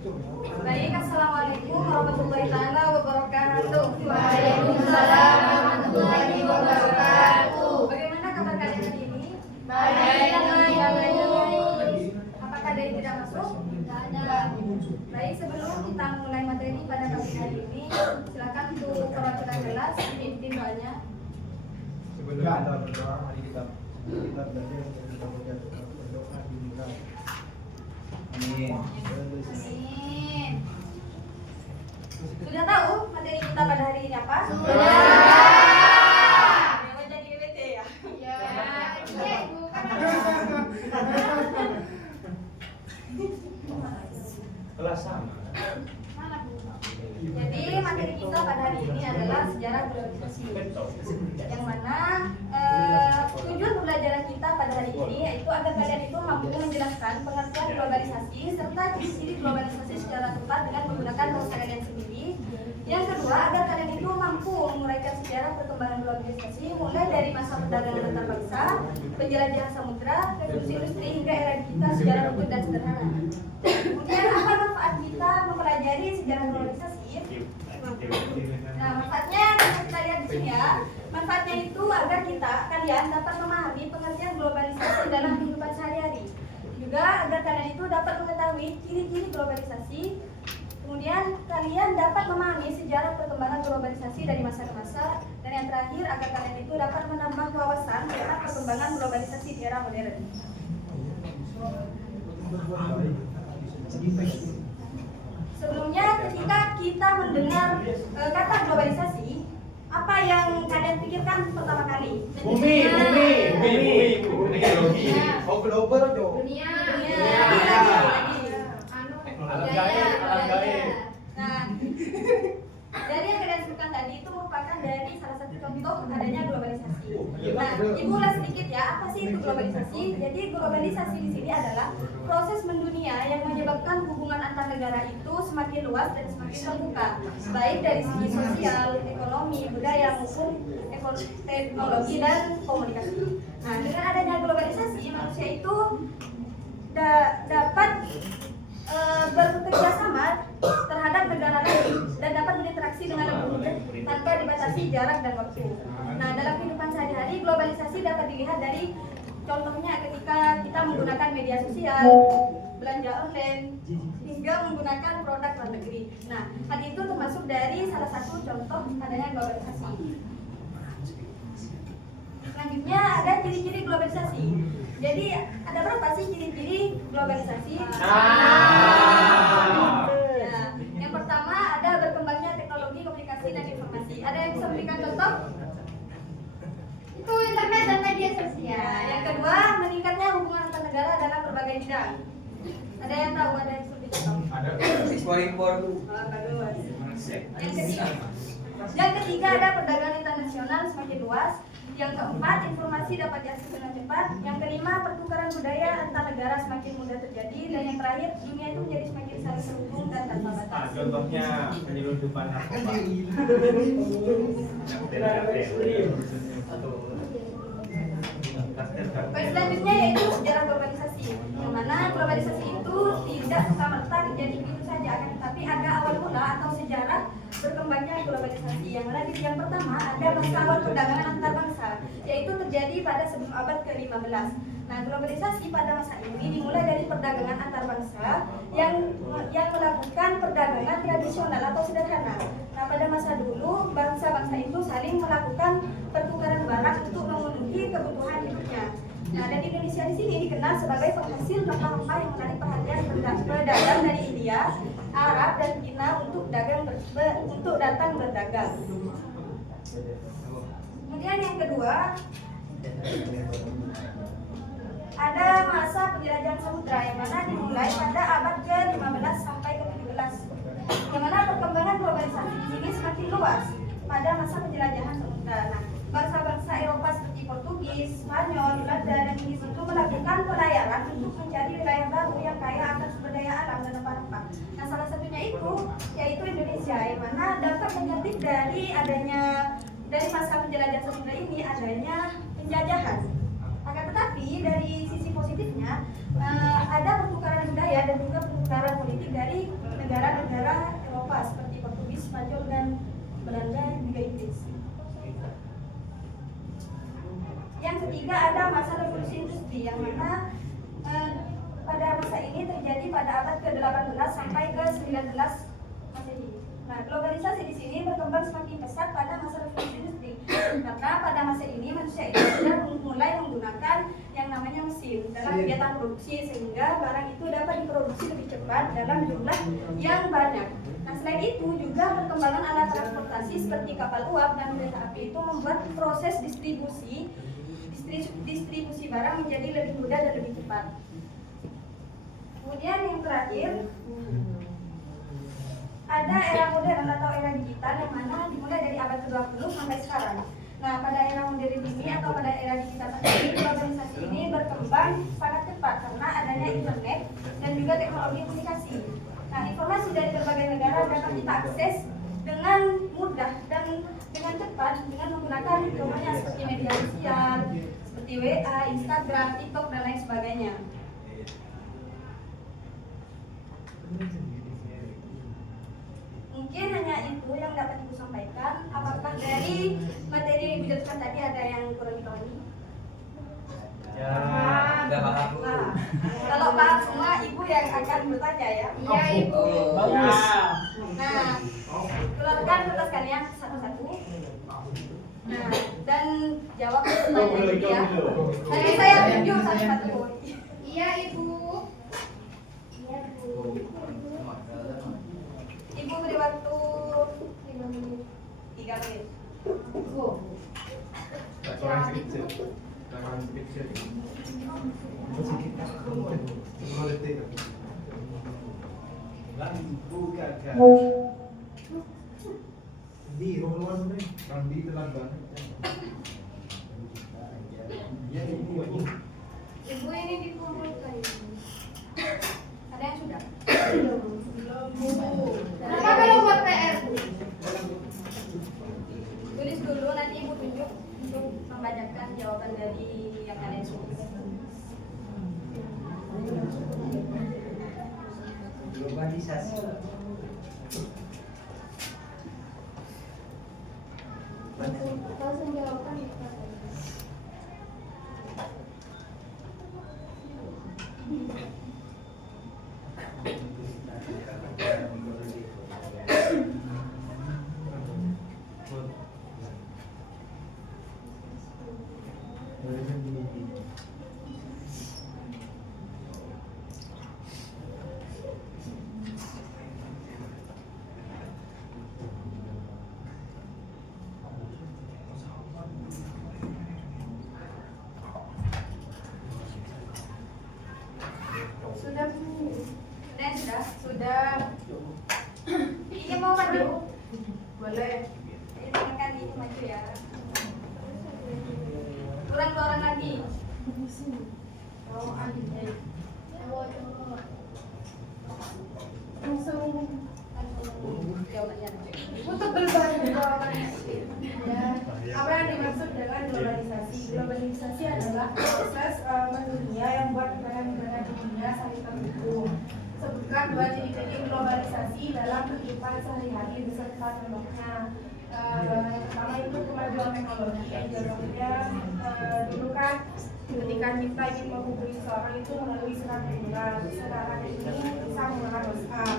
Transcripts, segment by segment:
Baik, assalamualaikum warahmatullahi taala wabarakatuh. Waalaikumsalam warahmatullahi wabarakatuh. Bagaimana kabar kalian hari ini? Baik. Apakah ada yang tidak masuk? Baik, sebelum kita mulai materi pada pagi hari ini, silakan untuk perwakilan kelas dipimpin doanya. Sebelum kita berdoa, mari kita belajar untuk kita berdoa dimulai. Amin. Amin. Sudah tahu materi kita pada hari ini apa? Sudah. Jangan jadi WT ya. Ya. Kelas sama. Jadi materi kita pada hari ini adalah sejarah globalisasi, yang mana tujuan pembelajaran kita pada hari ini yaitu agar kalian itu mampu menjelaskan pengertian globalisasi serta ciri-ciri globalisasi secara tepat dengan menggunakan bahasa kalian sendiri. Yang kedua, agar kalian itu mampu menguraikan sejarah perkembangan globalisasi mulai dari masa perdagangan antar bangsa, penjelajahan samudra, revolusi industri hingga era digital secara runtut dan sederhana. Kemudian apa manfaat kita mempelajari sejarah globalisasi? Nah, manfaatnya kita lihat di sini ya. Manfaatnya itu agar kalian dapat memahami pengertian globalisasi dalam kehidupan sehari-hari. Juga agar kalian itu dapat mengetahui ciri-ciri globalisasi. Kemudian kalian dapat memahami sejarah perkembangan globalisasi dari masa ke masa. Dan yang terakhir, agar kalian itu dapat menambah wawasan tentang perkembangan globalisasi di era modern. Sebelumnya, ketika kita mendengar kata globalisasi, apa yang kalian pikirkan pertama kali? Bumi. Oh, global dong. Dunia. Nah, dari yang kalian sebutkan tadi itu merupakan dari salah satu contoh adanya globalisasi. Nah, Ibu ulas sedikit ya, apa sih itu globalisasi? Jadi globalisasi di sini adalah proses mendunia yang menyebabkan hubungan antar negara itu semakin luas dan semakin terbuka, baik dari segi sosial, ekonomi, budaya maupun teknologi dan komunikasi. Nah, dengan adanya globalisasi, manusia itu dapat bekerja sama terhadap negara lain dan dapat berinteraksi dengan lebih mudah tanpa dibatasi jarak dan waktu. Nah, dalam kehidupan sehari-hari, globalisasi dapat dilihat dari contohnya ketika kita menggunakan media sosial, belanja online, hingga menggunakan produk luar negeri. Nah, hal itu termasuk dari salah satu contoh adanya globalisasi. Selanjutnya ada ciri-ciri globalisasi. Jadi ada berapa sih ciri-ciri globalisasi? Ya, yang pertama ada berkembangnya teknologi komunikasi dan informasi. Ada yang bisa memberikan contoh? Itu internet dan media sosial. Ya, yang kedua meningkatnya hubungan antar negara dalam berbagai bidang. Ada yang tahu? Ada yang sudah dicontoh? Ada ekspor-impor tuh. Bagus. Yang ketiga ada perdagangan internasional semakin luas. Yang keempat, informasi dapat diakses dengan cepat. Yang kelima, pertukaran budaya antar negara semakin mudah terjadi. Dan yang terakhir, dunia itu menjadi semakin saling terhubung dan tanpa batas. Contohnya penyelundupan narkoba. Baik, selanjutnya yaitu sejarah globalisasi. Yang mana globalisasi itu tidak serta-merta terjadi begitu saja, akan tetapi ada awal mula atau sejarah berkembangnya globalisasi. Yang mana yang pertama ada masa awal perdagangan antar bangsa, yaitu terjadi pada sebelum abad ke-15. Nah, globalisasi pada masa ini dimulai dari perdagangan antar bangsa yang melakukan perdagangan tradisional atau sederhana. Nah, pada masa dulu bangsa-bangsa itu saling melakukan pertukaran barang untuk memenuhi kebutuhan hidupnya. Nah, dan Indonesia di sini dikenal sebagai penghasil rempah-rempah yang menarik perhatian pedagang dari India, Arab, dan Cina untuk datang berdagang. Kemudian yang kedua ada masa penjelajahan samudra yang mana dimulai pada abad ke-15 sampai ke-17. Yang mana perkembangan globalisasi di sini semakin luas pada masa penjelajahan samudra. Nah, bangsa-bangsa Eropa seperti Portugis, Spanyol, Belanda, dan Inggris itu melakukan pelayaran untuk mencari wilayah baru yang kaya akan sumber daya alam dan rempah-rempah. Nah, salah satunya itu yaitu Indonesia, yang mana dapat mengerti dari masa penjelajahan samudra ini adanya penjajahan. Akan tetapi dari sisi positifnya ada pertukaran budaya dan juga pertukaran politik dari negara-negara Eropa seperti Portugis, Spanyol, dan Belanda juga Inggris. Yang ketiga ada masa revolusi industri yang mana pada masa ini terjadi pada abad ke-18 sampai ke-19 Masehi. Nah, globalisasi di sini berkembang semakin pesat pada masa revolusi industri karena pada masa ini manusia itu sudah mulai menggunakan yang namanya mesin dalam kegiatan produksi sehingga barang itu dapat diproduksi lebih cepat dalam jumlah yang banyak. Nah, selain itu juga perkembangan alat transportasi seperti kapal uap dan kereta api itu membuat proses distribusi barang menjadi lebih mudah dan lebih cepat. Kemudian yang terakhir ada era modern atau era digital yang mana dimulai dari abad ke-20 sampai sekarang. Nah, pada era modern ini atau pada era digital ini, globalisasi ini berkembang sangat cepat karena adanya internet dan juga teknologi komunikasi. Nah, informasi dari berbagai negara dapat kita akses dengan mudah dan dengan cepat dengan menggunakan contohnya seperti media sosial, seperti WA, Instagram, TikTok, dan lain sebagainya. Mungkin hanya itu yang dapat Ibu sampaikan. Apakah dari materi yang dijelaskan tadi ada yang kurang dipahami? Ya, udah paham Bu. Nah, kalau paham semua, Ibu yang akan bertanya ya. Iya, Ibu. Bagus. Nah, keluarkan kertaskannya satu-satu. Nah, dan jawab pertanyaan ini ya. Nanti saya tunjuk satu-satu. Iya, Ibu. Ibu beri waktu 5 menit. 3 menit. Ibu ini dikumpulkan. Ada yang sudah? Belum. Kenapa belum buat PR, Bu? Tulis dulu, nanti Ibu tunjuk untuk membacakan jawaban dari yang kalian tulis. Globalisasi. Langsung jawabkan. Sudah, Bu. Sudah. Ini mau maju? Boleh. Ini tekan ini maju ya. Kurang 2 orang lagi. Oh, adik. Untuk berbagi jawabannya. Ya, apa yang dimaksud dengan globalisasi? Globalisasi adalah proses mendunia yang buat negara-negara di dunia saling terhubung. Sebutkan 2 ciri-ciri globalisasi dalam kehidupan sehari-hari beserta contohnya. Yang pertama itu kemajuan teknologi. Contohnya dulu kan ketika kita ingin menghubungi seseorang itu melalui surat tulisan. Sekarang ini bisa menggunakan WhatsApp.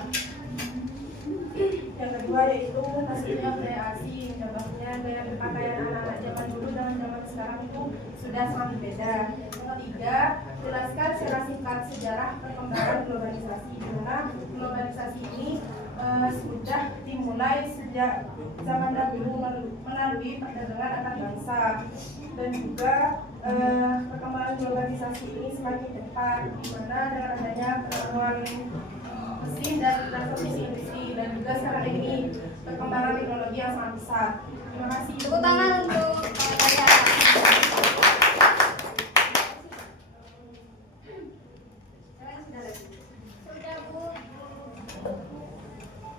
Yang kedua yaitu hasilnya budaya asing. Contohnya gaya berpakaian anak-anak zaman dulu dengan zaman sekarang itu sudah sangat berbeda. Yang ketiga, jelaskan secara singkat sejarah perkembangan globalisasi. Karena globalisasi ini sudah dimulai sejak zaman dahulu melalui perdagangan antar bangsa, dan juga perkembangan globalisasi ini semakin cepat di mana dengan adanya penemuan mesin dan transportasi industri, dan juga sekarang ini perkembangan teknologi yang sangat besar. Terima kasih. Tepuk tangan untuk saya. Sudah, Bu.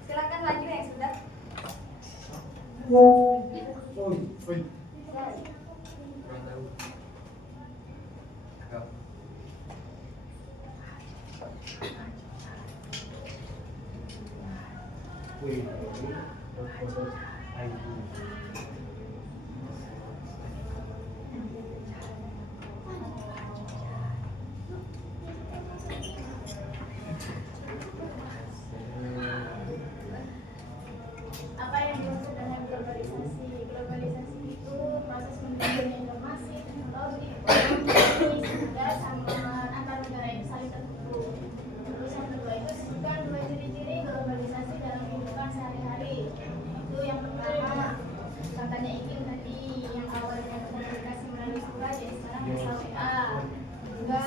Silakan maju yang sudah. Apa yang dimaksud dengan globalisasi? Globalisasi itu proses pengembangan informasi, teknologi, ekonomi, sehingga sama antar negara itu saling terhubung. Terus yang kedua itu sebutkan dua ciri-ciri globalisasi dalam kehidupan sehari-hari. Itu yang pertama, contohnya iklim tadi, yang awalnya komunikasi melalui surat, jadi sekarang bisa WA. Juga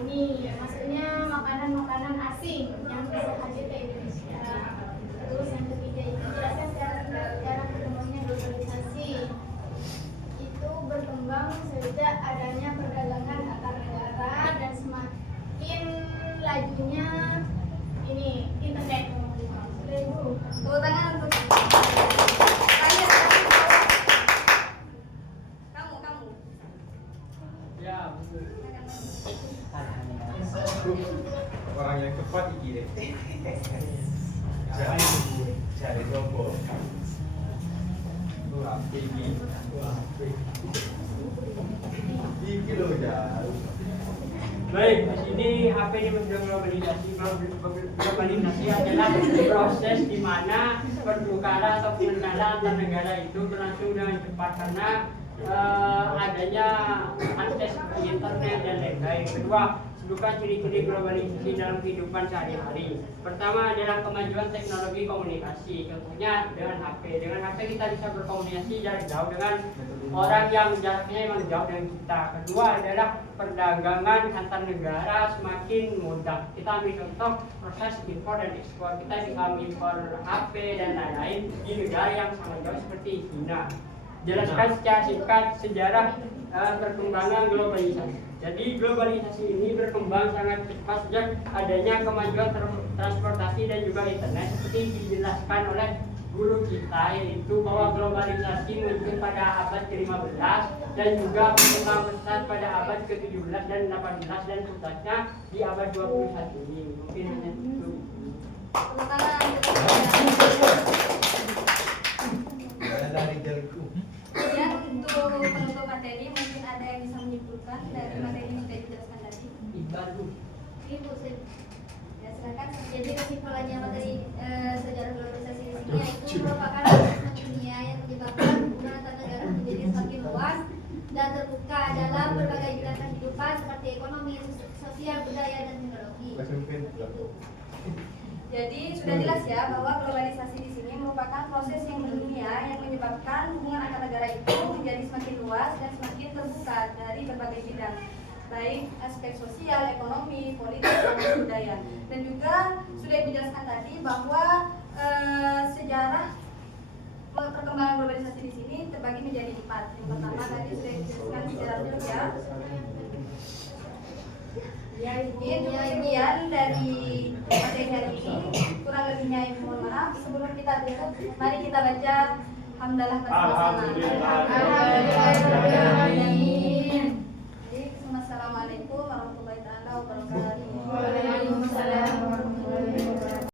ini maksudnya makanan-makanan asing yang bisa hadir ke Indonesia. Terus yang ketiga itu jelaskan secara berkembangnya globalisasi. Itu berkembang sejak adanya perdagangan antar negara dan semakin lajunya ini internet. Tepuk tangan untuk saya. Kamu. Ya, orang yang tepat iki deh. Cari tombol. Iki loh ya. Baik, di sini apa ini menjadi globalisasi? Globalisasi adalah proses di mana pertukaran atau pengenalan antar negara itu berlangsung dengan cepat karena adanya akses internet dan lain-lain. Kedua, sebutkan ciri-ciri globalisasi dalam kehidupan sehari-hari. Pertama adalah kemajuan teknologi komunikasi. Contohnya dengan HP. Dengan HP kita bisa berkomunikasi jarak jauh dengan orang yang jaraknya memang jauh dari kita. Kedua adalah perdagangan antar negara semakin mudah. Kita ambil contoh proses impor dan ekspor. Kita bisa impor HP dan lain-lain di negara yang sangat jauh seperti China. Jelaskan secara singkat sejarah perkembangan globalisasi. Jadi globalisasi ini berkembang sangat cepat sejak adanya kemajuan transportasi dan juga internet seperti dijelaskan oleh guru kita, yaitu bahwa globalisasi muncul pada abad ke-15 dan juga berkembang pesat pada abad ke-17 dan 18 dan puncaknya di abad 21 ini. Mungkin hanya itu. Tepuk tangan. Kemudian untuk penutup materi mungkin ada yang bisa menyimpulkan dari materi yang sudah dijelaskan tadi. Ibu sih. Ya silakan. Jadi kesimpulannya materi sejarah globalisasi di sini yaitu merupakan proses dunia yang menyebabkan hubungan antar negara menjadi semakin luas dan terbuka dalam berbagai bidang kehidupan seperti ekonomi, sosial, budaya, dan teknologi. Jadi sudah jelas ya bahwa globalisasi di sini merupakan proses yang mendunia yang menyebabkan hubungan antar negara itu menjadi semakin luas dan semakin terbuka dari berbagai bidang, baik aspek sosial, ekonomi, politik, dan budaya. Dan juga sudah dijelaskan tadi bahwa sejarah perkembangan globalisasi di sini terbagi menjadi 4. Yang pertama tadi sudah dijelaskan sejarah dunia. Ya, ini sekian dari materi hari ini. Kurang lebihnya ibu mohon maaf. Sebelum kita tutup, mari kita baca hamdalah bersama-sama. Alhamdulillah. Assalamualaikum warahmatullahi wabarakatuh.